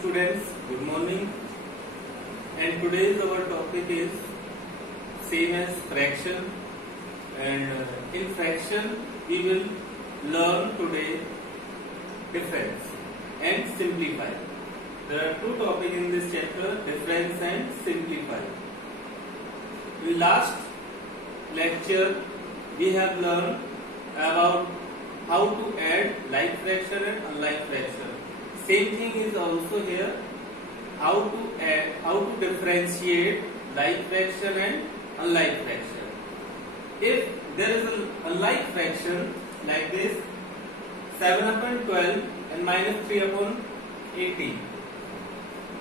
students, good morning. And today's our topic is same as fraction. And in fraction we will learn today difference and simplify. There are two topics in this chapter, difference and simplify. In last lecture we have learned about how to add like fraction and unlike fraction. Same thing is also here, how to differentiate like fraction and unlike fraction. If there is an unlike fraction like this, 7 upon 12 and minus 3 upon 18.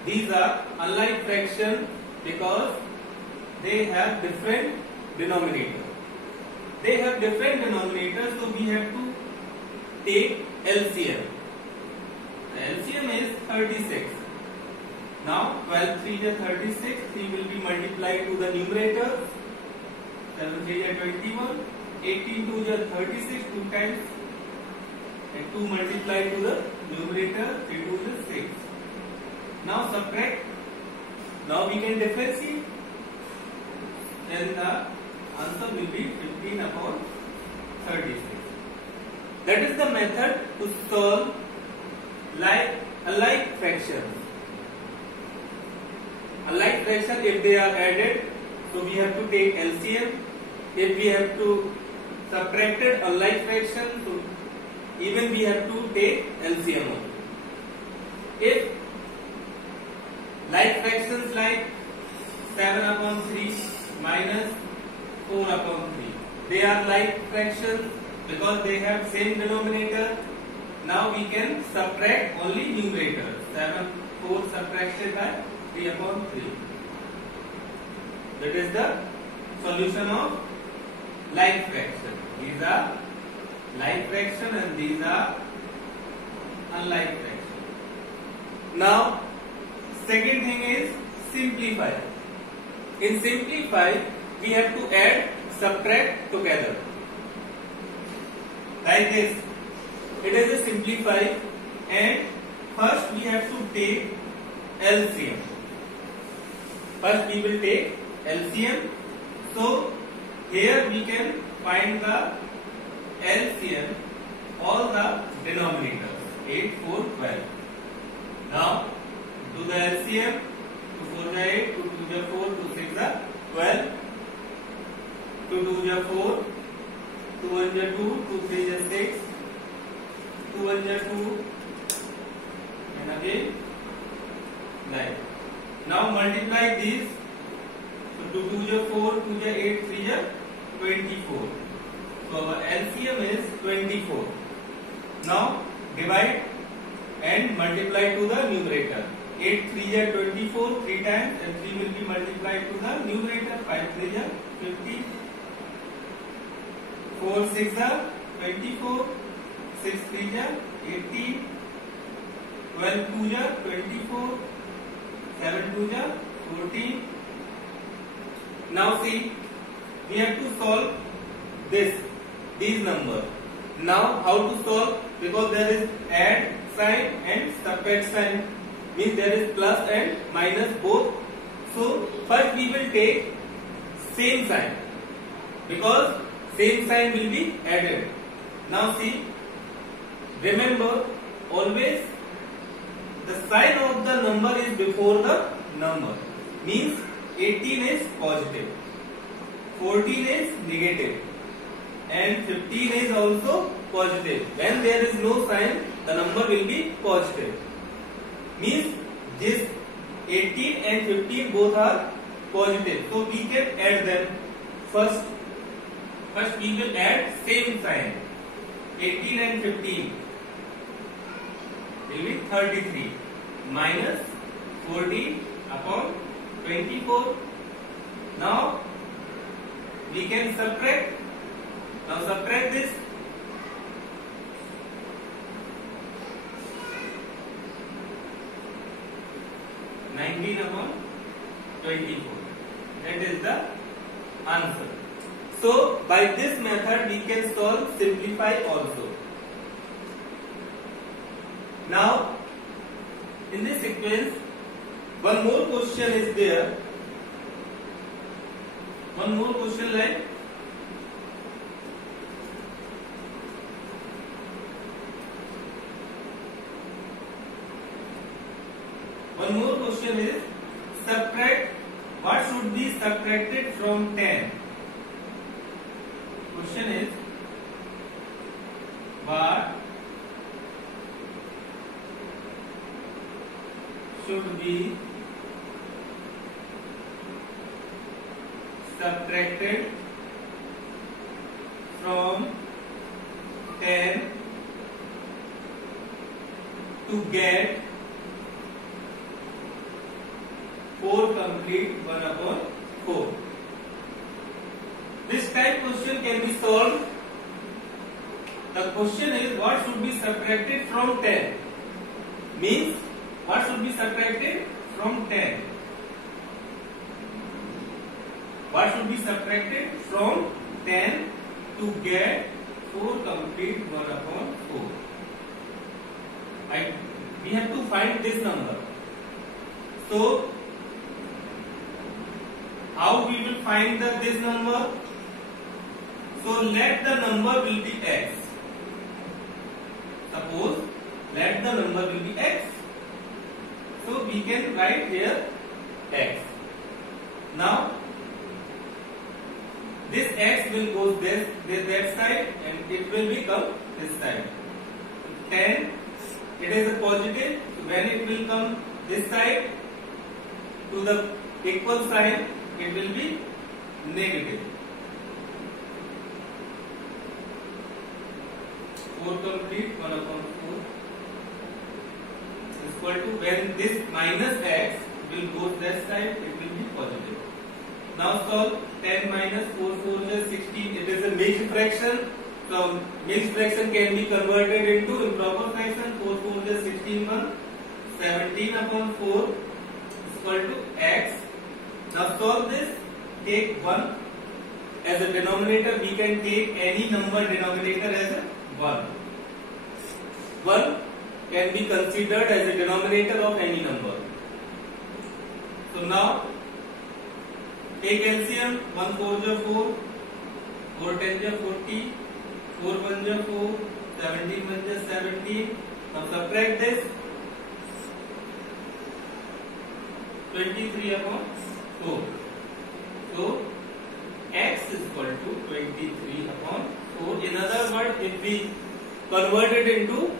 These are unlike fraction because they have different denominator. They have different denominators, so we have to take LCM. The LCM is 36. Now 12 3 is 36. 3 will be multiplied to the numerator. 7 3 is 21. 18 2 is 36 2 times. And 2 multiplied to the numerator. 3 2 is 6. Now subtract. Now we can differentiate. Then the answer will be 15 upon 36. That is the method to solve unlike fractions. Unlike fraction, if they are added, so we have to take LCM. If we have to subtract unlike fraction, so even we have to take LCM. If like fractions like 7 upon 3 minus 4 upon 3, they are like fractions because they have same denominator. Now we can subtract only numerator. 4 subtracted by 3 upon 3. That is the solution of like fraction. These are like fraction and these are unlike fraction. Now second thing is simplify. In simplify we have to add, subtract together. Like this. It is a simplify, and first we have to take LCM. First we will take LCM. So here we can find the LCM, all the denominators, 8, 4, 12. Now do the LCM. 2 4 is 8, 2 2 is 4, 2 6 is 12, 2 2 is 4, 2 1 is 2, 2 3 is 6, 2 1 is 2, and again 9. Now multiply these. So 2 2 is 4, 2 is 8, 3 is 24. So our LCM is 24. Now divide and multiply to the numerator. 8 3 is 24 3 times, and 3 will be multiplied to the numerator. 5 3 is 50. 4 6 is 24. 6 3 is 18. 12 2 is 24. 7 2 is 14. Now see, we have to solve these numbers. Now how to solve? Because there is add sign and subtract sign. Means there is plus and minus both. So first we will take same sign, because same sign will be added. Now see, remember always the sign of the number is before the number. Means 18 is positive, 14 is negative, and 15 is also positive. When there is no sign, the number will be positive. Means this 18 and 15 both are positive, so we can add them. First we will add same sign. 18 and 15 will be 33 minus 14 upon 24. Now we can subtract. Now subtract this. 19 upon 24. That is the answer. So by this method we can solve simplify also. Now in this sequence, one more question is there. One more question like subtract. What should be subtracted from 10? Question is what should be subtracted from 10 to get 4 complete 1 upon 4. This type question can be solved. The question is what should be subtracted from 10? Means what should be subtracted from 10? What should be subtracted from 10 to get 4 complete 1 upon 4? We have to find this number. So, how we will find this number? So, let the number will be x. Suppose, let the number will be x. So, we can write here x. Now, this x will go that side and it will become this side. 10, it is a positive. When it will come this side to the equal sign, it will be negative. 4 complete 1 upon 4 is equal to, when this minus x will go that side, it will be positive. Now solve 10 minus 4 is 16. It is a mixed fraction. So mixed fraction can be converted into improper fraction. 4 is 16 1. 17 upon 4 is equal to x. Now solve this. Take 1 as a denominator. We can take any number denominator as a 1. 1 can be considered as a denominator of any number. So now take LCM. 1 4 is 4, 4 10 is 40, 4 1 is 4, 17 1 is 17. Now subtract this. 23 upon 4. So x is equal to 23 upon 4. In other words, if we convert it into